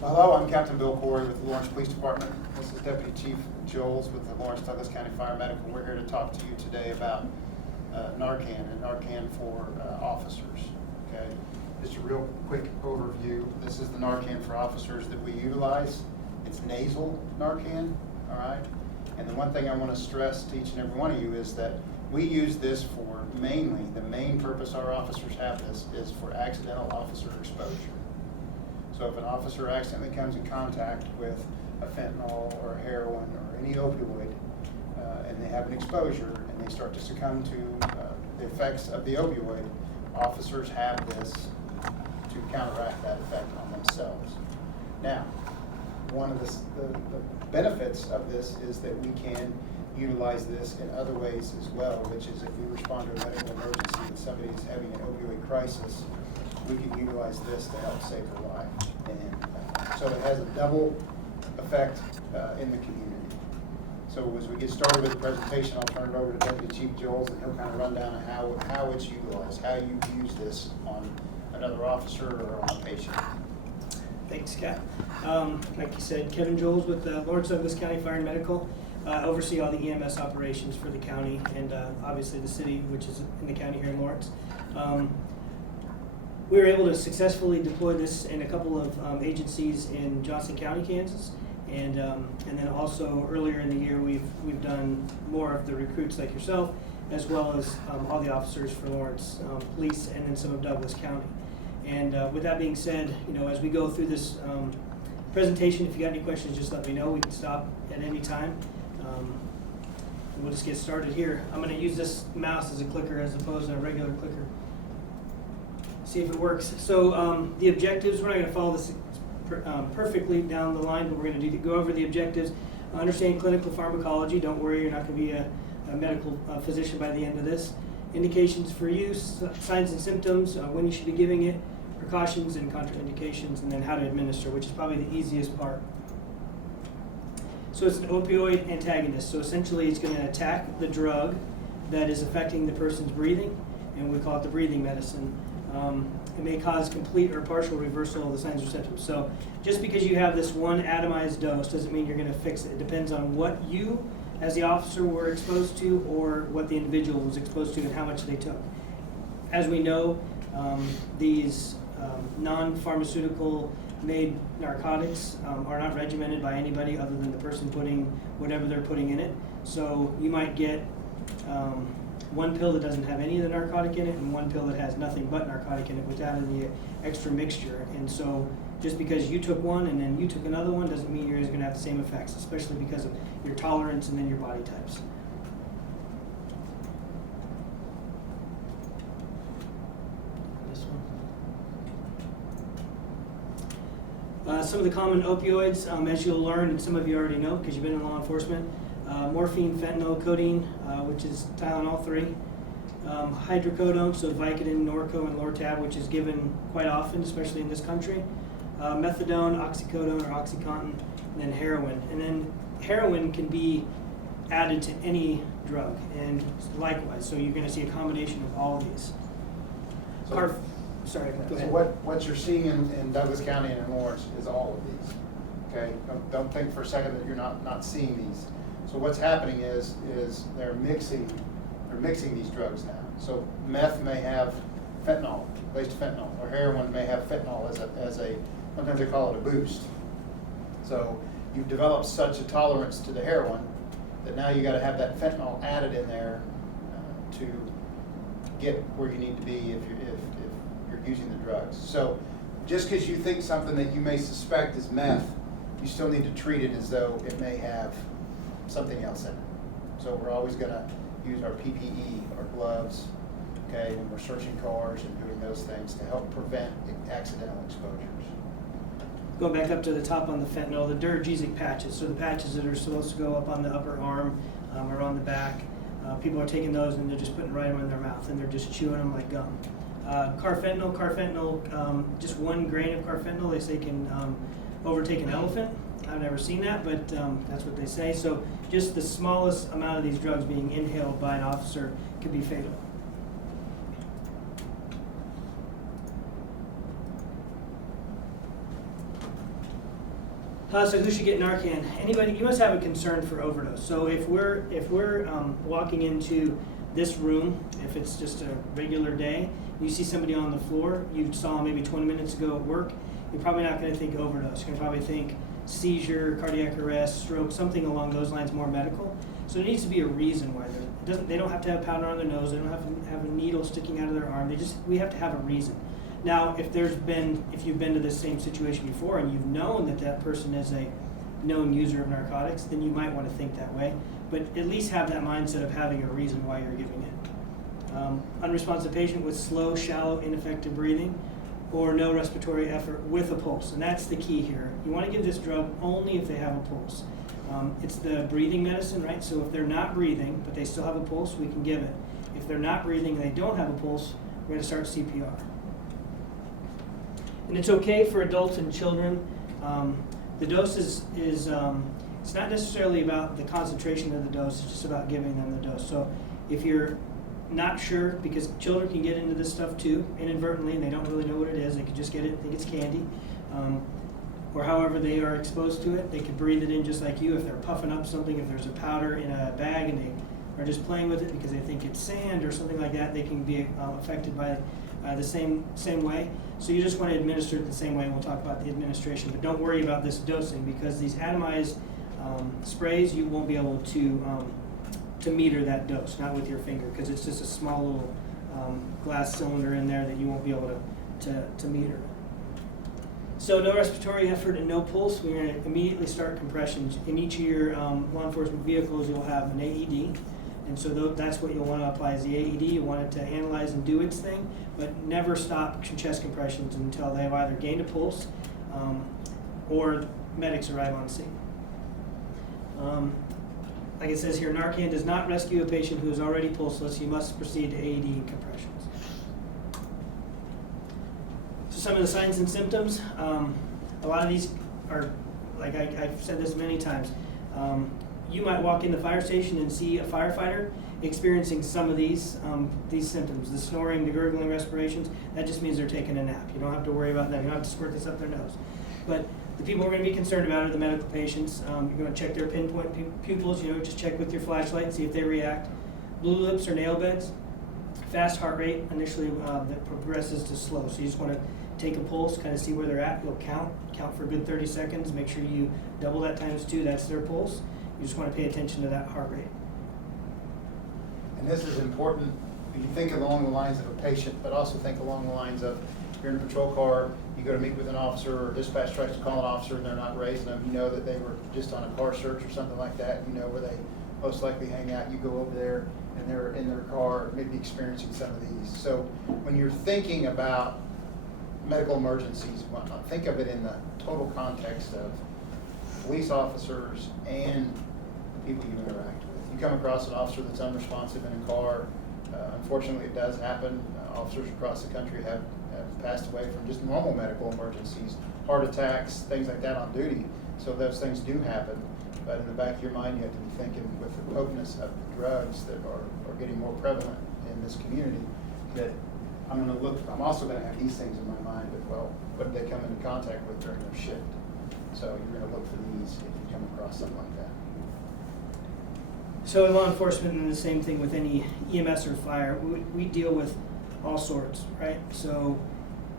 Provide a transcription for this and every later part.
Hello, I'm Captain Bill Corey with the Lawrence Police Department. This is Deputy Chief Joels with the Lawrence Douglas County Fire Medical. We're here to talk to you today about Narcan and Narcan for officers. Okay, just a real quick overview. This is the Narcan for officers that we utilize. It's nasal Narcan, all right? And the one thing I want to stress to each and every one of you is that we use this for mainly, the main purpose our officers have this is for accidental officer exposure. So if an officer accidentally comes in contact with a fentanyl or a heroin or any opioid, and they have an exposure and they start to succumb to the effects of the opioid, officers have this to counteract that effect on themselves. Now, one of the benefits of this is that we can utilize this in other ways as well, which is if we respond to a medical emergency and somebody is having an opioid crisis, we can utilize this to help save their life. And so it has a double effect in the community. So as we get started with the presentation, I'll turn it over to Deputy Chief Joels, and he'll kind of run down how it's utilized, how you use this on another officer or on a patient. Thanks, Cap. Like you said, Kevin Joels with the Lawrence Douglas County Fire and Medical. Oversee all the EMS operations for the county and obviously the city, which is in the county here in Lawrence. We were able to successfully deploy this in a couple of agencies in Johnson County, Kansas, and then also earlier in the year we've done more of the recruits like yourself, as well as all the officers for Lawrence Police and then some of Douglas County. And with that being said, as we go through this presentation, if you got any questions, just let me know. We can stop at any time. We'll just get started here. I'm going to use this mouse as a clicker as opposed to a regular clicker. See if it works. So the objectives, we're not going to follow this perfectly down the line, but we're going to go over the objectives. Understand clinical pharmacology. Don't worry, you're not going to be a medical physician by the end of this. Indications for use, signs and symptoms, when you should be giving it, precautions and contraindications, and then how to administer, which is probably the easiest part. So it's an opioid antagonist. So essentially it's going to attack the drug that is affecting the person's breathing, and we call it the breathing medicine. It may cause complete or partial reversal of the signs or symptoms. So just because you have this one atomized dose doesn't mean you're going to fix it. It depends on what you as the officer were exposed to or what the individual was exposed to and how much they took. As we know, these non-pharmaceutical made narcotics are not regimented by anybody other than the person putting whatever they're putting in it. So you might get one pill that doesn't have any of the narcotic in it and one pill that has nothing but narcotic in it without any extra mixture. And so just because you took one and then you took another one doesn't mean yours is going to have the same effects, especially because of your tolerance and then your body types. This one. Some of the common opioids, as you'll learn, and some of you already know because you've been in law enforcement, morphine, fentanyl, codeine, which is Tylenol 3, hydrocodone, so Vicodin, Norco, and Lortab, which is given quite often, especially in this country, methadone, oxycodone or OxyContin, and then heroin. And then heroin can be added to any drug, and likewise, so you're going to see a combination of all these. Sorry, go ahead. So what you're seeing in Douglas County and in Lawrence is all of these. Okay, don't think for a second that you're not seeing these. So what's happening is they're mixing these drugs now. So meth may have fentanyl, laced fentanyl, or heroin may have fentanyl as a sometimes they call it a boost. So you've developed such a tolerance to the heroin that now you got to have that fentanyl added in there to get where you need to be if you're using the drugs. So just because you think something that you may suspect is meth, you still need to treat it as though it may have something else in it. So we're always going to use our PPE, our gloves, okay, when we're searching cars and doing those things to help prevent accidental exposures. Go back up to the top on the fentanyl, the Duragesic patches. So the patches that are supposed to go up on the upper arm or on the back. People are taking those and they're just putting right in their mouth and they're just chewing them like gum. Carfentanil, just 1 grain of carfentanil they say can overtake an elephant. I've never seen that, but that's what they say. So just the smallest amount of these drugs being inhaled by an officer could be fatal. So who should get Narcan? Anybody? You must have a concern for overdose. So if we're walking into this room, if it's just a regular day, you see somebody on the floor you saw maybe 20 minutes ago at work, you're probably not going to think overdose. You're going to probably think seizure, cardiac arrest, stroke, something along those lines, more medical. So there needs to be a reason why they don't have to have powder on their nose. They don't have to have a needle sticking out of their arm. We have to have a reason. Now, if you've been to this same situation before and you've known that person is a known user of narcotics, then you might want to think that way. But at least have that mindset of having a reason why you're giving it. Unresponsive patient with slow, shallow, ineffective breathing, or no respiratory effort with a pulse. And that's the key here. You want to give this drug only if they have a pulse. It's the breathing medicine, right? So if they're not breathing, but they still have a pulse, we can give it. If they're not breathing and they don't have a pulse, we're going to start CPR. And it's okay for adults and children. The dose is it's not necessarily about the concentration of the dose, it's just about giving them the dose. So if you're not sure, because children can get into this stuff too, inadvertently, and they don't really know what it is, they could just get it, think it's candy. Or however they are exposed to it, they could breathe it in just like you. If they're puffing up something, if there's a powder in a bag and they are just playing with it because they think it's sand or something like that, they can be affected by the same way. So you just want to administer it the same way, and we'll talk about the administration. But don't worry about this dosing, because these atomized sprays, you won't be able to meter that dose, not with your finger, because it's just a small little glass cylinder in there that you won't be able to meter. So no respiratory effort and no pulse. We're going to immediately start compressions. In each of your law enforcement vehicles, you'll have an AED. And so that's what you'll want to apply as the AED. You want it to analyze and do its thing, but never stop chest compressions until they have either gained a pulse or medics arrive on scene. Like it says here, Narcan does not rescue a patient who is already pulseless. You must proceed to AED and compressions. So some of the signs and symptoms, a lot of these are, like I've said this many times, you might walk in the fire station and see a firefighter experiencing some of these symptoms, the snoring, the gurgling respirations. That just means they're taking a nap. You don't have to worry about them. You don't have to squirt this up their nose. But the people we're going to be concerned about are the medical patients. You're going to check their pinpoint pupils. Just check with your flashlight, see if they react. Blue lips or nail beds. Fast heart rate initially that progresses to slow. So you just want to take a pulse, kind of see where they're at. You'll count for a good 30 seconds. Make sure you double that times 2. That's their pulse. You just want to pay attention to that heart rate. And this is important. You think along the lines of a patient, but also think along the lines of you're in a patrol car, you go to meet with an officer, or dispatch tries to call an officer and they're not raising them. You know that they were just on a car search or something like that. You know where they most likely hang out. You go over there and they're in their car, maybe experiencing some of these. So when you're thinking about medical emergencies, think of it in the total context of police officers and the people you interact with. You come across an officer that's unresponsive in a car, unfortunately it does happen. Officers across the country have passed away from just normal medical emergencies, heart attacks, things like that on duty. So those things do happen. But in the back of your mind, you have to be thinking with the potentness of the drugs that are getting more prevalent in this community, that I'm also going to have these things in my mind of, well, what did they come into contact with during their shift? So you're going to look for these if you come across something like that. So in law enforcement, and the same thing with any EMS or fire, we deal with all sorts, right? So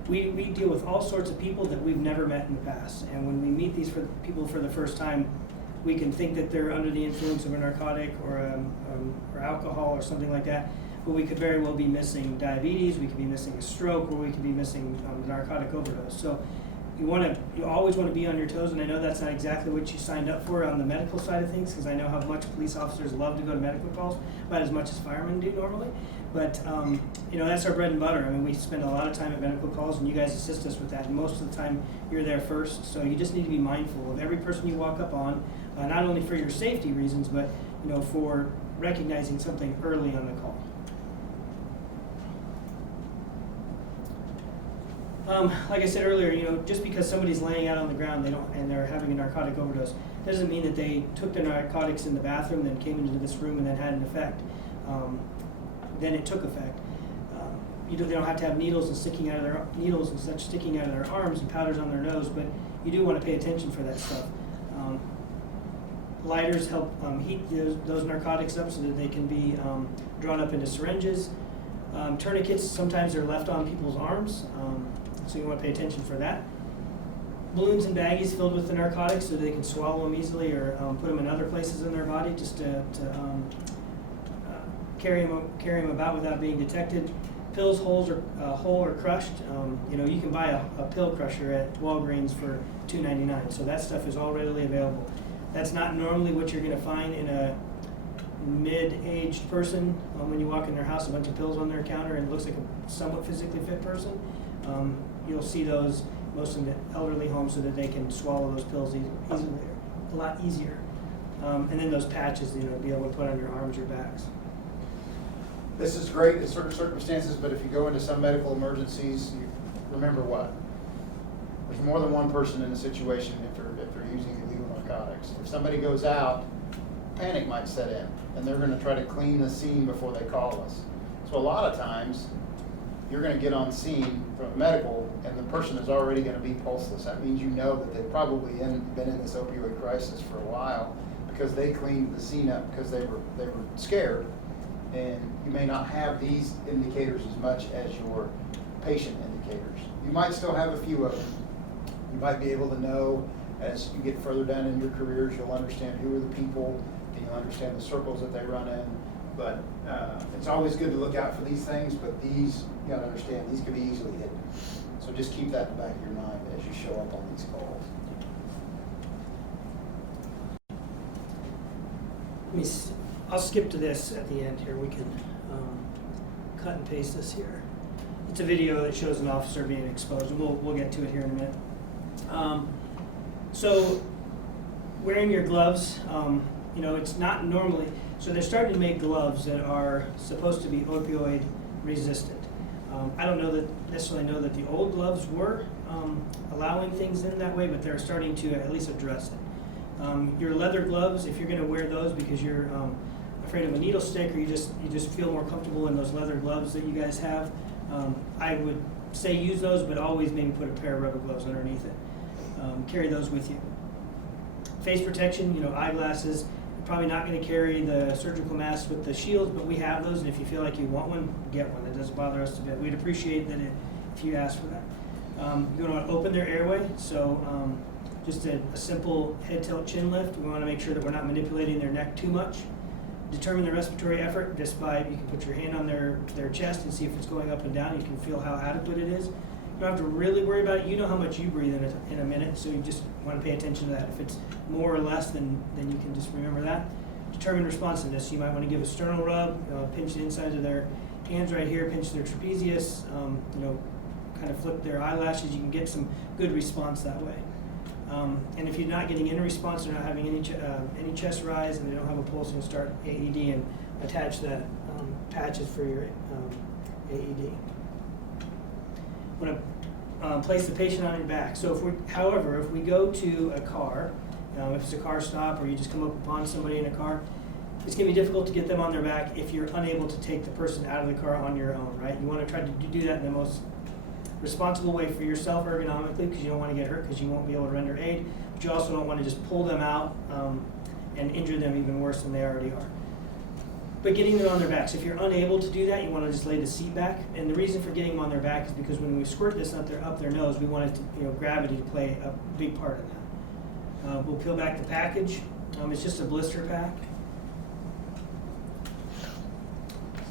we deal with all sorts of people that we've never met in the past. And when we meet these people for the first time, we can think that they're under the influence of a narcotic or alcohol or something like that. But we could very well be missing diabetes, we could be missing a stroke, or we could be missing narcotic overdose. So you always want to be on your toes, and I know that's not exactly what you signed up for on the medical side of things, because I know how much police officers love to go to medical calls, about as much as firemen do normally. But that's our bread and butter. I mean, we spend a lot of time at medical calls, and you guys assist us with that. And most of the time, you're there first. So you just need to be mindful of every person you walk up on, not only for your safety reasons, but for recognizing something early on the call. Like I said earlier, just because somebody's laying out on the ground, and they're having a narcotic overdose, doesn't mean that they took their narcotics in the bathroom, then came into this room and then had an effect. Then it took effect. They don't have to have needles and such sticking out of their arms and powders on their nose, but you do want to pay attention for that stuff. Lighters help heat those narcotics up so that they can be drawn up into syringes. Tourniquets, sometimes they're left on people's arms, so you want to pay attention for that. Balloons and baggies filled with the narcotics so they can swallow them easily, or put them in other places in their body just to carry them about without being detected. Pills whole or crushed. You can buy a pill crusher at Walgreens for $2.99, so that stuff is all readily available. That's not normally what you're going to find in a mid-aged person when you walk in their house, a bunch of pills on their counter, and it looks like a somewhat physically fit person. You'll see those most in the elderly homes so that they can swallow those pills easily, a lot easier. And then those patches, be able to put on your arms or backs. This is great in certain circumstances, but if you go into some medical emergencies, you remember what? There's more than one person in a situation if they're using illegal narcotics. If somebody goes out, panic might set in, and they're going to try to clean the scene before they call us. So a lot of times, you're going to get on scene from medical, and the person is already going to be pulseless. That means you know that they've probably been in this opioid crisis for a while because they cleaned the scene up because they were scared. And you may not have these indicators as much as your patient indicators. You might still have a few of them. You might be able to know as you get further down in your careers, you'll understand who are the people, and you'll understand the circles that they run in. But it's always good to look out for these things, but these, you gotta understand, these can be easily hidden. So just keep that in the back of your mind as you show up on these calls. I'll skip to this at the end here. We can cut and paste this here. It's a video that shows an officer being exposed. We'll get to it here in a minute. So wearing your gloves, it's not normally, so they're starting to make gloves that are supposed to be opioid resistant. I don't necessarily know that the old gloves were allowing things in that way, but they're starting to at least address it. Your leather gloves, if you're going to wear those because you're afraid of a needle stick, or you just feel more comfortable in those leather gloves that you guys have, I would say use those, but always maybe put a pair of rubber gloves underneath it. Carry those with you. Face protection, eyeglasses. You're probably not going to carry the surgical masks with the shields, but we have those, and if you feel like you want one, get one. It doesn't bother us a bit. We'd appreciate that if you ask for that. You're going to open their airway, so just a simple head tilt chin lift. We want to make sure that we're not manipulating their neck too much. Determine the respiratory effort just by, you can put your hand on their chest and see if it's going up and down. You can feel how adequate it is. You don't have to really worry about it. You know how much you breathe in a minute, so you just want to pay attention to that. If it's more or less, then you can just remember that. Determine responsiveness. You might want to give a sternal rub, pinch the insides of their hands right here, pinch their trapezius, kind of flip their eyelashes. You can get some good response that way. And if you're not getting any response, they're not having any chest rise, and they don't have a pulse, you can start AED and attach that patches for your AED. I'm going to place the patient on your back. So if we go to a car, if it's a car stop or you just come up upon somebody in a car, it's going to be difficult to get them on their back if you're unable to take the person out of the car on your own, right? You want to try to do that in the most responsible way for yourself ergonomically, because you don't want to get hurt because you won't be able to render aid, but you also don't want to just pull them out and injure them even worse than they already are. But getting them on their backs, if you're unable to do that, you want to just lay the seat back. And the reason for getting them on their back is because when we squirt this up their nose, we want gravity to play a big part in that. We'll peel back the package. It's just a blister pack.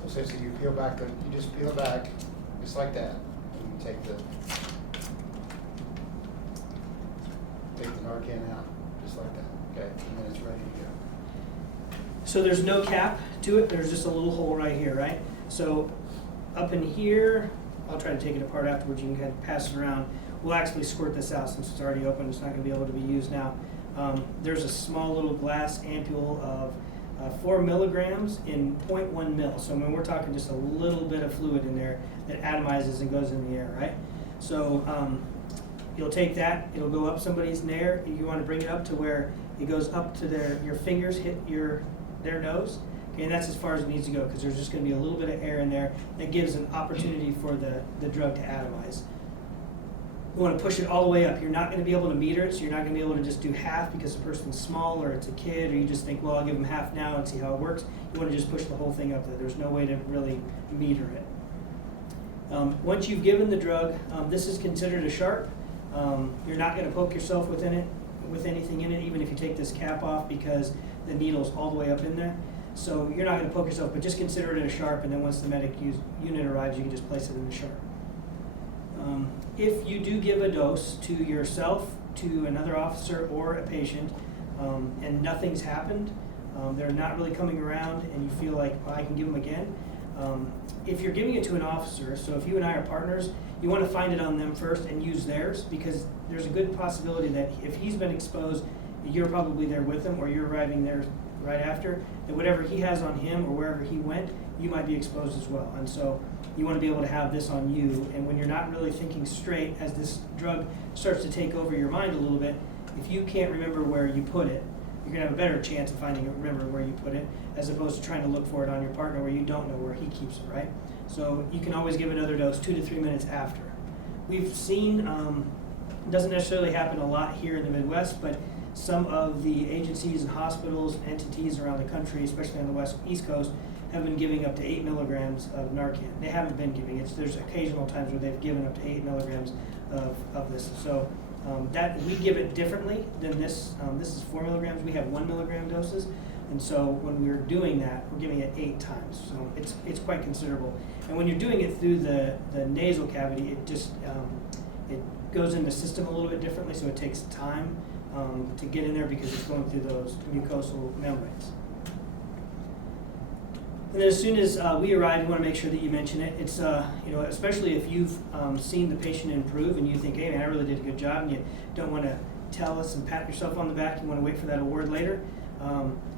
So you peel back, you just peel it back just like that. And you take the Narcan out just like that. Okay, and then it's ready to go. So there's no cap to it, there's just a little hole right here, right? So up in here, I'll try to take it apart afterwards, you can kind of pass it around. We'll actually squirt this out since it's already open, it's not going to be able to be used now. There's a small little glass ampule of 4 milligrams in 0.1 mil. So when we're talking just a little bit of fluid in there that atomizes and goes in the air, right? So you'll take that, it'll go up somebody's nair. You want to bring it up to where it goes up to your fingers hit their nose. Okay, and that's as far as it needs to go because there's just going to be a little bit of air in there that gives an opportunity for the drug to atomize. You want to push it all the way up. You're not going to be able to meter it, so you're not going to be able to just do half because the person's small or it's a kid, or you just think, well, I'll give them half now and see how it works. You want to just push the whole thing up there. There's no way to really meter it. Once you've given the drug, this is considered a sharp. You're not going to poke yourself with anything in it, even if you take this cap off, because the needle's all the way up in there. So you're not going to poke yourself, but just consider it a sharp, and then once the medic unit arrives, you can just place it in the sharp. If you do give a dose to yourself, to another officer, or a patient, and nothing's happened, they're not really coming around, and you feel like, well, I can give them again. If you're giving it to an officer, so if you and I are partners, you want to find it on them first and use theirs, because there's a good possibility that if he's been exposed, you're probably there with him, or you're arriving there right after, that whatever he has on him or wherever he went, you might be exposed as well. And so you want to be able to have this on you, and when you're not really thinking straight, as this drug starts to take over your mind a little bit, if you can't remember where you put it, you're going to have a better chance of remembering where you put it, as opposed to trying to look for it on your partner where you don't know where he keeps it, right? So you can always give another dose 2 to 3 minutes after. We've seen, it doesn't necessarily happen a lot here in the Midwest, but some of the agencies and hospitals and entities around the country, especially on the East Coast, have been giving up to 8 milligrams of Narcan. They haven't been giving it. There's occasional times where they've given up to 8 milligrams of this. So that we give it differently than this. This is 4 milligrams. We have 1 milligram doses. And so when we're doing that, we're giving it 8 times. So it's quite considerable. And when you're doing it through the nasal cavity, it just it goes in the system a little bit differently, so it takes time to get in there because it's going through those mucosal membranes. And then as soon as we arrive, you want to make sure that you mention it. It's especially if you've seen the patient improve and you think, hey man, I really did a good job, and you don't want to tell us and pat yourself on the back. You want to wait for that award later.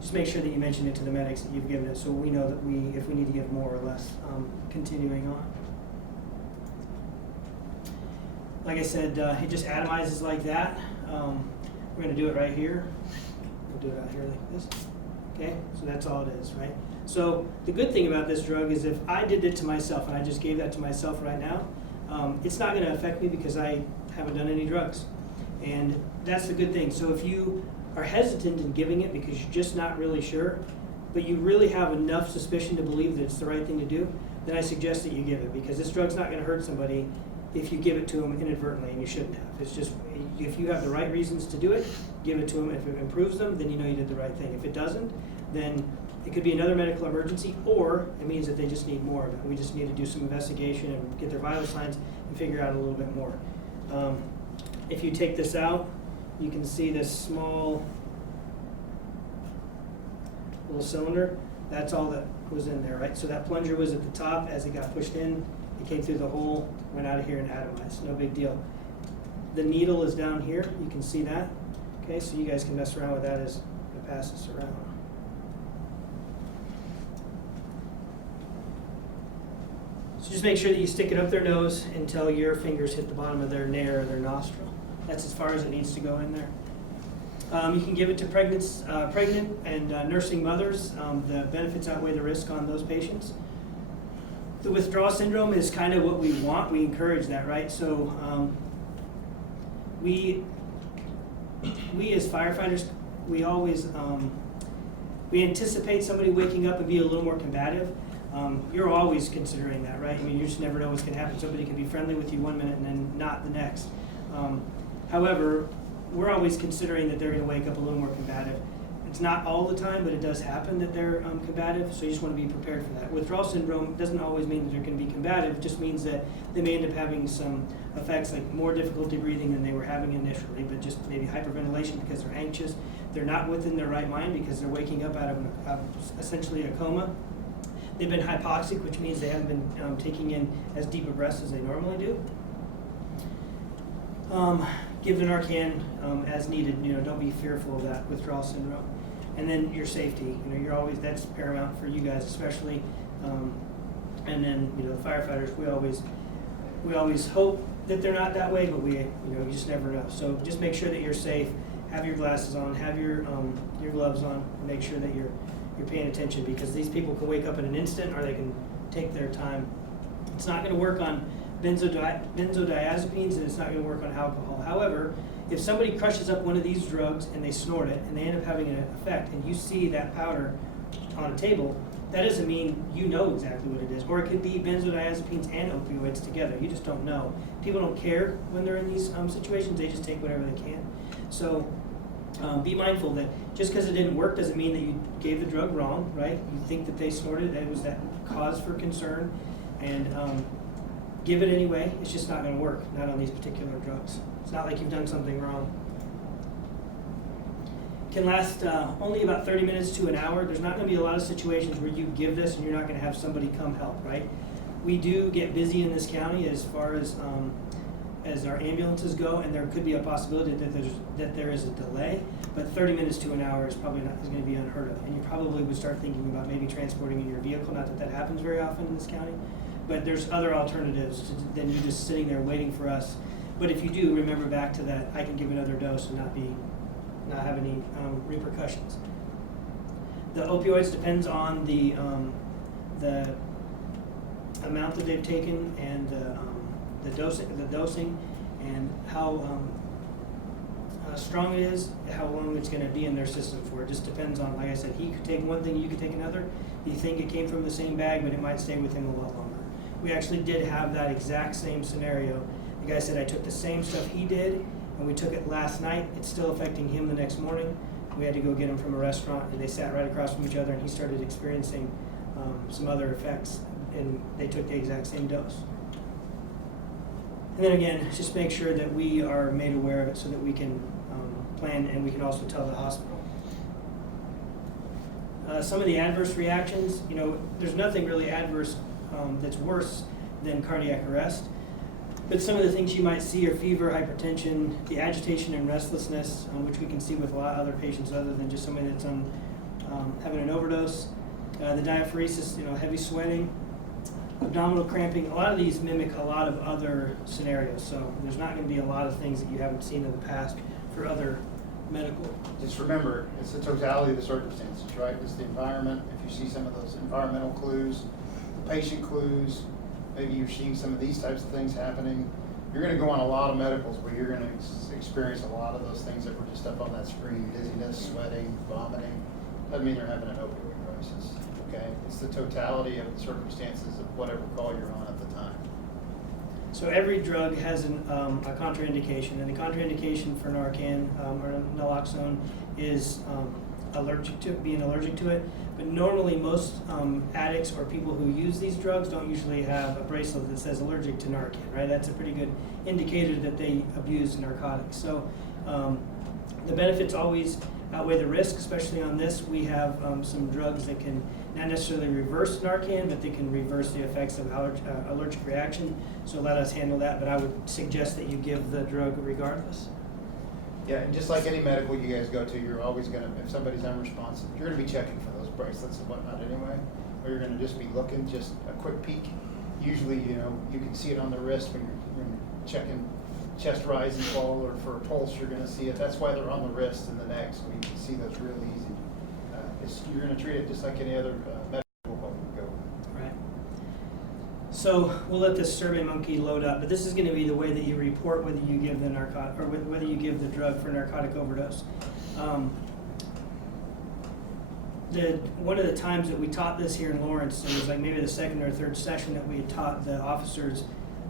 Just make sure that you mention it to the medics that you've given it, so we know that if we need to give more or less. Continuing on. Like I said, it just atomizes like that. We're going to do it right here. We'll do it out here like this. Okay, so that's all it is, right? So the good thing about this drug is if I did it to myself and I just gave that to myself right now, it's not going to affect me because I haven't done any drugs. And that's the good thing. So if you are hesitant in giving it because you're just not really sure, but you really have enough suspicion to believe that it's the right thing to do, then I suggest that you give it, because this drug's not going to hurt somebody if you give it to them inadvertently, and you shouldn't have. It's just, if you have the right reasons to do it, give it to them. If it improves them, then you know you did the right thing. If it doesn't, then it could be another medical emergency, or it means that they just need more of it. We just need to do some investigation and get their vital signs and figure out a little bit more. If you take this out, you can see this small little cylinder. That's all that was in there, right? So that plunger was at the top. As it got pushed in, it came through the hole, went out of here and atomized. No big deal. The needle is down here. You can see that. Okay, so you guys can mess around with that as it passes around. So just make sure that you stick it up their nose until your fingers hit the bottom of their nair or their nostril. That's as far as it needs to go in there. You can give it to pregnant and nursing mothers. The benefits outweigh the risk on those patients. The withdrawal syndrome is kind of what we want. We encourage that, right? So we as firefighters, we always we anticipate somebody waking up and be a little more combative. You're always considering that, right? I mean, you just never know what's going to happen. Somebody can be friendly with you 1 minute and then not the next. However, we're always considering that they're going to wake up a little more combative. It's not all the time, but it does happen that they're combative, so you just want to be prepared for that. Withdrawal syndrome doesn't always mean that they're going to be combative. It just means that they may end up having some effects like more difficulty breathing than they were having initially, but just maybe hyperventilation because they're anxious. They're not within their right mind because they're waking up out of essentially a coma. They've been hypoxic, which means they haven't been taking in as deep of breaths as they normally do. Give the Narcan as needed. Don't be fearful of that withdrawal syndrome. And then your safety. You're always, that's paramount for you guys, especially. And then the firefighters. We always hope that they're not that way, but you just never know. So just make sure that you're safe. Have your glasses on. Have your gloves on. Make sure that you're paying attention, because these people can wake up in an instant or they can take their time. It's not going to work on benzodiazepines, and it's not going to work on alcohol. However, if somebody crushes up one of these drugs and they snort it and they end up having an effect, and you see that powder on a table, that doesn't mean you know exactly what it is. Or it could be benzodiazepines and opioids together. You just don't know. People don't care when they're in these situations. They just take whatever they can. So be mindful that just because it didn't work doesn't mean that you gave the drug wrong, right? You think that they snorted, that it was that cause for concern, and give it anyway. It's just not going to work, not on these particular drugs. It's not like you've done something wrong. Can last only about 30 minutes to an hour. There's not going to be a lot of situations where you give this and you're not going to have somebody come help, right? We do get busy in this county as far as our ambulances go, and there could be a possibility that there is a delay, but 30 minutes to an hour is probably not going to be unheard of. And you probably would start thinking about maybe transporting in your vehicle. Not that that happens very often in this county, but there's other alternatives than you just sitting there waiting for us. But if you do, remember back to that, I can give another dose and not have any repercussions. The opioids depends on the amount that they've taken and the dosing, and how strong it is, how long it's going to be in their system for. It just depends on, like I said, he could take one thing, you could take another. You think it came from the same bag, but it might stay with him a lot longer. We actually did have that exact same scenario. The guy said, I took the same stuff he did, and we took it last night. It's still affecting him the next morning. We had to go get him from a restaurant, and they sat right across from each other, and he started experiencing some other effects, and they took the exact same dose. And then again, just make sure that we are made aware of it so that we can plan, and we can also tell the hospital. Some of the adverse reactions, there's nothing really adverse that's worse than cardiac arrest. But some of the things you might see are fever, hypertension, the agitation and restlessness, which we can see with a lot of other patients other than just somebody that's having an overdose. The diaphoresis, heavy sweating, abdominal cramping. A lot of these mimic a lot of other scenarios, so there's not going to be a lot of things that you haven't seen in the past for other medical. Just remember, it's the totality of the circumstances, right? It's the environment. If you see some of those environmental clues, the patient clues, maybe you're seeing some of these types of things happening, you're going to go on a lot of medicals where you're going to experience a lot of those things that were just up on that screen: dizziness, sweating, vomiting. Doesn't mean they're having an opioid crisis, okay? It's the totality of the circumstances of whatever call you're on at the time. So every drug has a contraindication, and the contraindication for Narcan or naloxone is being allergic to it. But normally most addicts or people who use these drugs don't usually have a bracelet that says allergic to Narcan, right? That's a pretty good indicator that they abuse narcotics. So the benefits always outweigh the risk, especially on this. We have some drugs that can not necessarily reverse Narcan, but they can reverse the effects of allergic reaction. So let us handle that, but I would suggest that you give the drug regardless. Yeah, and just like any medical you guys go to, you're always going to, if somebody's unresponsive, you're going to be checking for those bracelets and whatnot anyway, or you're going to just be looking, just a quick peek. Usually, you can see it on the wrist when you're checking chest rise and fall, or for a pulse, you're going to see it. That's why they're on the wrist and the neck, so you can see those real easy. You're going to treat it just like any other medical would go. Right. So we'll let this survey monkey load up, but this is going to be the way that you report whether you give the narcotic or whether you give the drug for narcotic overdose. One of the times that we taught this here in Lawrence, it was like maybe the second or third session that we had taught the officers.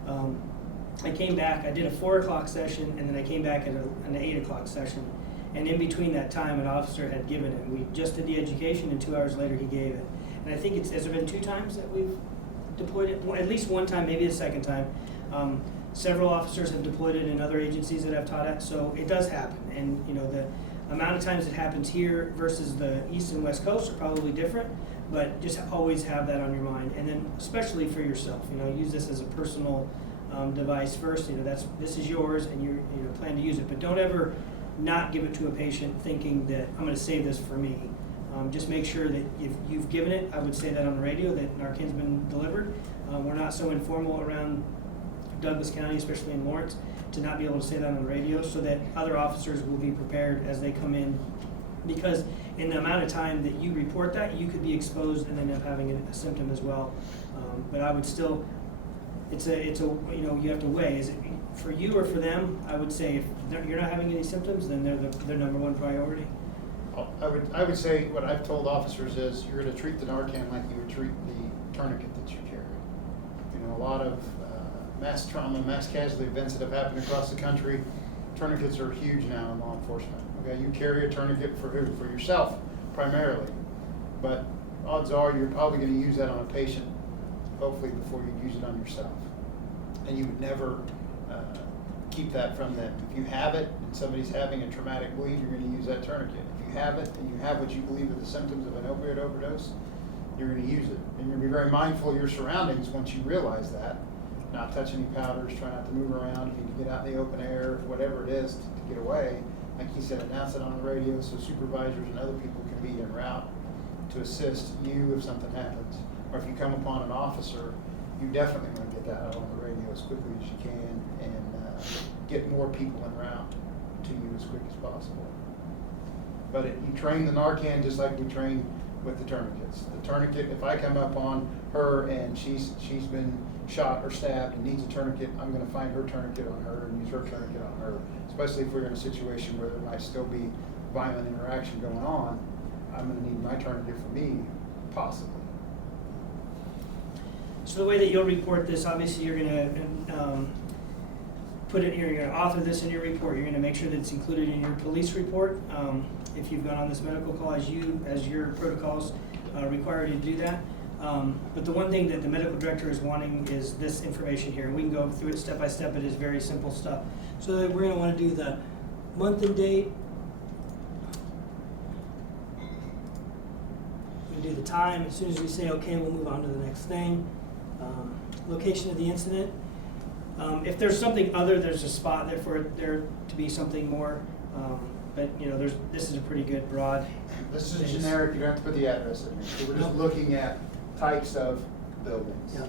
I came back, I did a 4 o'clock session, and then I came back at an 8 o'clock session. And in between that time, an officer had given it. We just did the education, and 2 hours later he gave it. And I think has there been 2 times that we've deployed it? At least one time, maybe a second time. Several officers have deployed it in other agencies that I've taught at, so it does happen. And the amount of times it happens here versus the East and West Coast are probably different, but just always have that on your mind. And then especially for yourself, use this as a personal device first. This is yours, and you plan to use it, but don't ever not give it to a patient thinking that I'm going to save this for me. Just make sure that if you've given it, I would say that on the radio, that Narcan's been delivered. We're not so informal around Douglas County, especially in Lawrence, to not be able to say that on the radio, so that other officers will be prepared as they come in. Because in the amount of time that you report that, you could be exposed and end up having a symptom as well. But I would still it's a, you know, you have to weigh, is it for you or for them? I would say if you're not having any symptoms, then they're their number one priority. I would say what I've told officers is you're going to treat the Narcan like you would treat the tourniquet that you carry. You know, a lot of mass trauma, mass casualty events that have happened across the country, tourniquets are huge now in law enforcement. Okay, you carry a tourniquet for who? For yourself, primarily. But odds are you're probably going to use that on a patient, hopefully, before you use it on yourself. And you would never keep that from them. If you have it and somebody's having a traumatic bleed, you're going to use that tourniquet. If you have it and you have what you believe are the symptoms of an opioid overdose, you're going to use it. And you're going to be very mindful of your surroundings once you realize that. Not touch any powders, try not to move around. If you can get out in the open air, whatever it is, to get away. Like he said, announce it on the radio so supervisors and other people can be en route to assist you if something happens. Or if you come upon an officer, you definitely want to get that out on the radio as quickly as you can and get more people en route to you as quick as possible. But you train the Narcan just like we train with the tourniquets. The tourniquet, if I come up on her and she's been shot or stabbed and needs a tourniquet, I'm going to find her tourniquet on her and use her tourniquet on her. Especially if we're in a situation where there might still be violent interaction going on, I'm going to need my tourniquet for me, possibly. So the way that you'll report this, obviously you're going to you're going to author this in your report. You're going to make sure that it's included in your police report. If you've gone on this medical call, as your protocols require you to do that. But the one thing that the medical director is wanting is this information here. We can go through it step by step. It is very simple stuff. So that we're going to want to do the month and date. We do the time. As soon as we say okay, we'll move on to the next thing. Location of the incident. If there's something other, there's a spot there for there to be something more. But you know, this is a pretty good broad. This is generic. You don't have to put the address in here. So we're just looking at types of buildings. Yeah.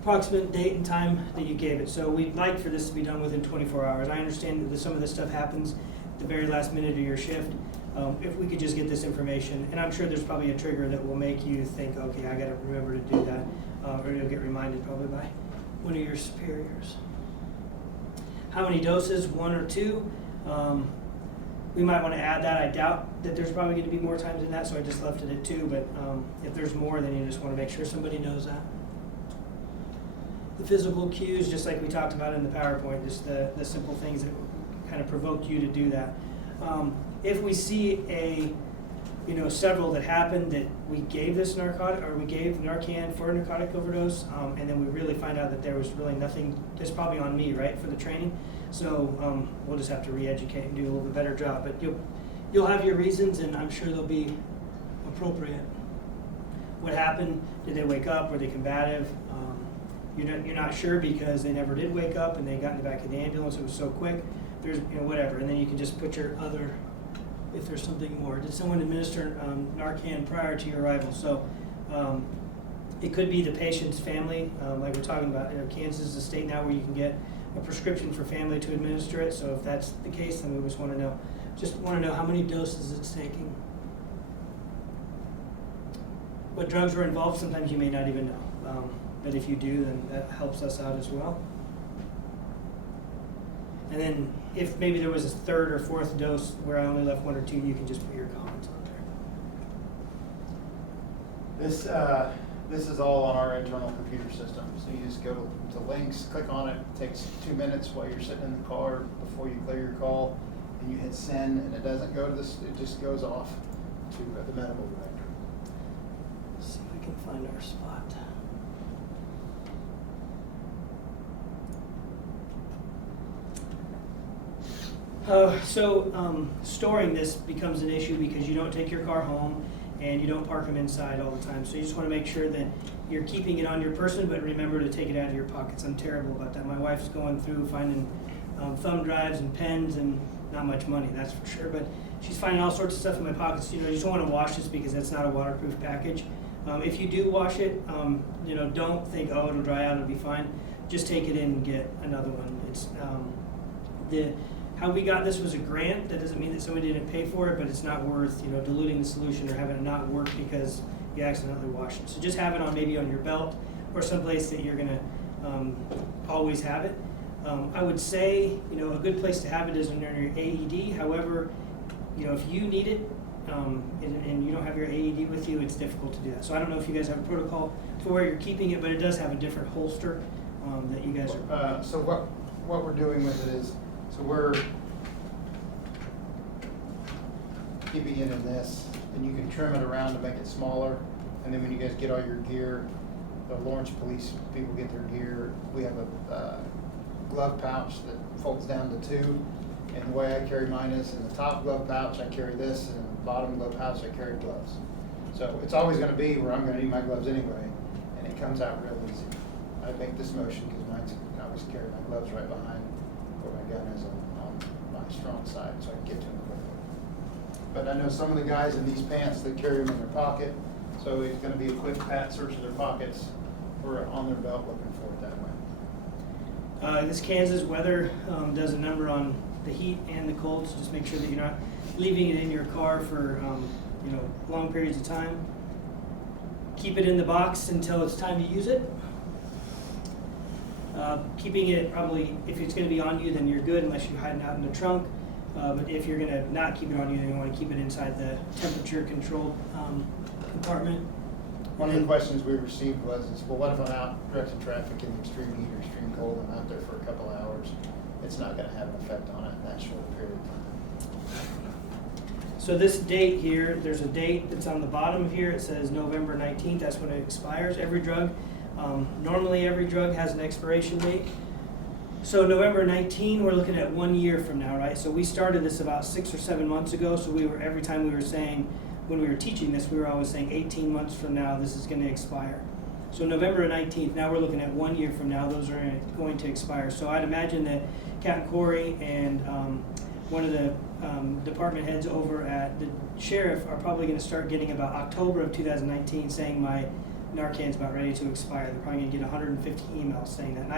Approximate date and time that you gave it. So we'd like for this to be done within 24 hours. I understand that some of this stuff happens at the very last minute of your shift. If we could just get this information, and I'm sure there's probably a trigger that will make you think, okay, I got to remember to do that, or you'll get reminded probably by one of your superiors. How many doses, 1 or 2? We might want to add that. I doubt that there's probably going to be more times than that, so I just left it at 2, but if there's more, then you just want to make sure somebody knows that. The physical cues, just like we talked about in the PowerPoint, just the simple things that kind of provoke you to do that. If we see several that happened that we gave this narcotic, or we gave Narcan for a narcotic overdose, and then we really find out that there was really nothing, it's probably on me, right, for the training. So we'll just have to re-educate and do a little bit better job. But you'll have your reasons, and I'm sure they'll be appropriate. What happened? Did they wake up? Were they combative? You're not sure because they never did wake up and they got in the back of the ambulance. It was so quick. There's whatever, and then you can just put your other. If there's something more, did someone administer Narcan prior to your arrival? So it could be the patient's family, like we're talking about. Kansas is a state now where you can get a prescription for family to administer it. So if that's the case, then we just want to know how many doses it's taking. What drugs were involved? Sometimes you may not even know, but if you do, then that helps us out as well. And then if maybe there was a 3rd or 4th dose where I only left 1 or 2, you can just put your comments on there. This is all on our internal computer system. So you just go to links, click on it. It takes 2 minutes while you're sitting in the car before you clear your call, and you hit send, and it doesn't go to this. It just goes off to the medical director. Let's see if we can find our spot. Storing this becomes an issue because you don't take your car home and you don't park them inside all the time. So you just want to make sure that you're keeping it on your person, but remember to take it out of your pockets. I'm terrible about that. My wife's going through finding thumb drives and pens and not much money, that's for sure. But she's finding all sorts of stuff in my pockets. You just don't want to wash this because that's not a waterproof package. If you do wash it, don't think, oh, it'll dry out, it'll be fine. Just take it in and get another one. It's how we got this was a grant. That doesn't mean that somebody didn't pay for it, but it's not worth diluting the solution or having it not work because you accidentally washed it. So just have it on maybe on your belt or someplace that you're gonna always have it. I would say, a good place to have it is under your AED. However, if you need it, and you don't have your AED with you, it's difficult to do that. So I don't know if you guys have a protocol for where you're keeping it, but it does have a different holster that you guys are. So what we're doing with it is, so we're keeping it in this, and you can trim it around to make it smaller. And then when you guys get all your gear, the Lawrence police people get their gear. We have a glove pouch that folds down to 2. And the way I carry mine is in the top glove pouch, I carry this, and in the bottom glove pouch, I carry gloves. So it's always going to be where I'm going to need my gloves anyway, and it comes out real easy. I make this motion because I always carry my gloves right behind where my gun is on my strong side, so I can get to them quickly. But I know some of the guys in these pants, they carry them in their pocket, so it's going to be a quick pat search of their pockets or on their belt looking for it that way. This Kansas weather does a number on the heat and the cold, so just make sure that you're not leaving it in your car for long periods of time. Keep it in the box until it's time to use it. Keeping it probably, if it's going to be on you, then you're good unless you're hiding out in the trunk. But if you're going to not keep it on you, then you want to keep it inside the temperature controlled compartment. One of the questions we received was, well, what if I'm out directing traffic in extreme heat or extreme cold, I'm out there for a couple of hours? It's not going to have an effect on it in that short period of time. So this date here, there's a date that's on the bottom here. It says November 19th. That's when it expires. Every drug, normally every drug has an expiration date. So November 19, we're looking at 1 year from now, right? So we started this about 6 or 7 months ago. So every time we were saying, when we were teaching this, we were always saying 18 months from now, this is going to expire. So November 19th, now we're looking at 1 year from now, those are going to expire. So I'd imagine that Captain Corey and one of the department heads over at the sheriff are probably going to start getting about October of 2019 saying my Narcan's about ready to expire. They're probably going to get 150 emails saying that. And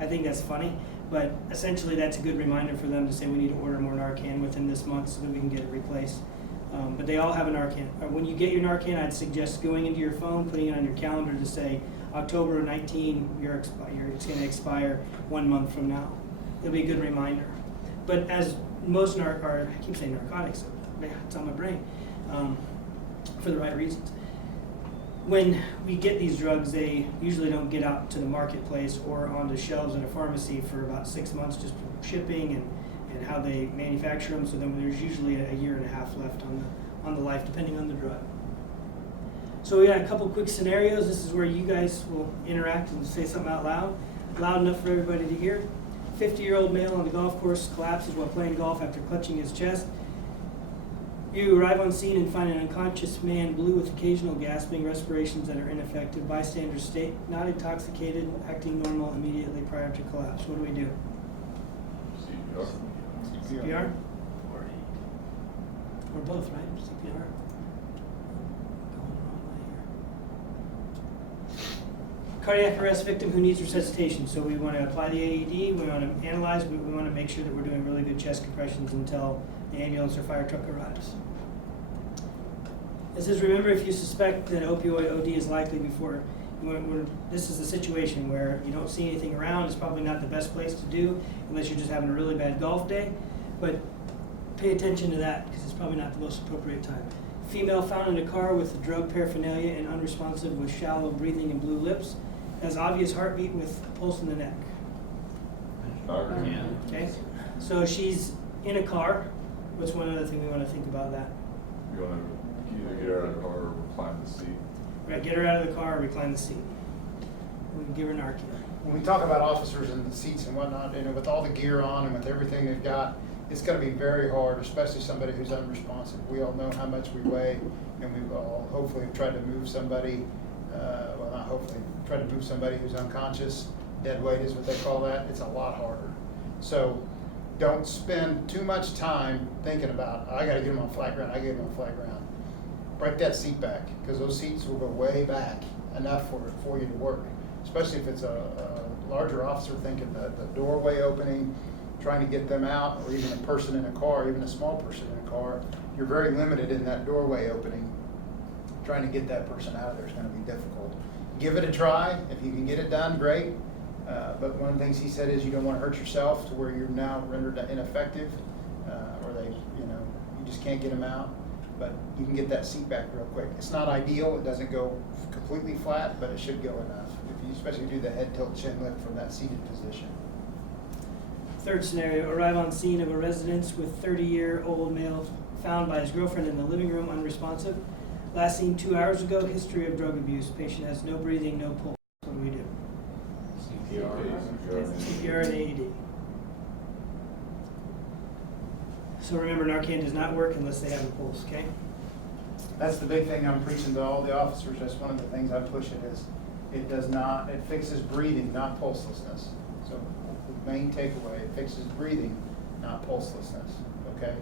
I think that's funny, but essentially that's a good reminder for them to say we need to order more Narcan within this month so that we can get it replaced. But they all have a Narcan. When you get your Narcan, I'd suggest going into your phone, putting it on your calendar to say October 19, it's going to expire 1 month from now. It'll be a good reminder. But as most I keep saying narcotics, it's on my brain, for the right reasons. When we get these drugs, they usually don't get out to the marketplace or onto shelves in a pharmacy for about 6 months, just for shipping and how they manufacture them. So then there's usually a year and a half left on the life, depending on the drug. So we got a couple quick scenarios. This is where you guys will interact and say something out loud enough for everybody to hear. 50-year-old male on the golf course collapses while playing golf after clutching his chest. You arrive on scene and find an unconscious man, blue with occasional gasping, respirations that are ineffective. Bystander state not intoxicated, acting normal immediately prior to collapse. What do we do? CPR? Or both, right? CPR. Cardiac arrest victim who needs resuscitation. So we want to apply the AED, we want to analyze, we want to make sure that we're doing really good chest compressions until the ambulance or fire truck arrives. It says, remember, if you suspect that opioid OD is likely this is a situation where you don't see anything around. It's probably not the best place to do unless you're just having a really bad golf day. But pay attention to that because it's probably not the most appropriate time. Female found in a car with drug paraphernalia and unresponsive with shallow breathing and blue lips. Has obvious heartbeat with pulse in the neck. Okay, so she's in a car. What's one other thing we want to think about that? You want to either get her out of the car or recline the seat. Right, get her out of the car, recline the seat. We can give her Narcan. When we talk about officers in the seats and whatnot, with all the gear on and with everything they've got, it's going to be very hard, especially somebody who's unresponsive. We all know how much we weigh, and we all hopefully have tried to move somebody, not hopefully, try to move somebody who's unconscious. Dead weight is what they call that. It's a lot harder. So don't spend too much time thinking about, I got to get them on flat ground, I get them on flat ground. Break that seat back, because those seats will go way back enough for you to work, especially if it's a larger officer thinking that the doorway opening, trying to get them out, or even a person in a car, even a small person in a car, you're very limited in that doorway opening. Trying to get that person out of there is going to be difficult. give it a try. If you can get it done, great. But one of the things he said is you don't want to hurt yourself to where you're now rendered ineffective, or they, you just can't get them out. But you can get that seat back real quick. It's not ideal. It doesn't go completely flat, but it should go enough. If you especially do the head tilt chin lift from that seated position. Third scenario, arrive on scene of a residence with 30-year-old male found by his girlfriend in the living room unresponsive. Last seen 2 hours ago, history of drug abuse. Patient has no breathing, no pulse. What do we do? CPR and AED. So remember, Narcan does not work unless they have a pulse, okay? That's the big thing I'm preaching to all the officers. That's one of the things I'm pushing is it fixes breathing, not pulselessness. So the main takeaway, it fixes breathing, not pulselessness, okay?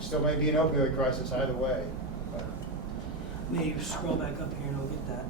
Still may be an opioid crisis either way. But Maybe scroll back up here and we'll get that.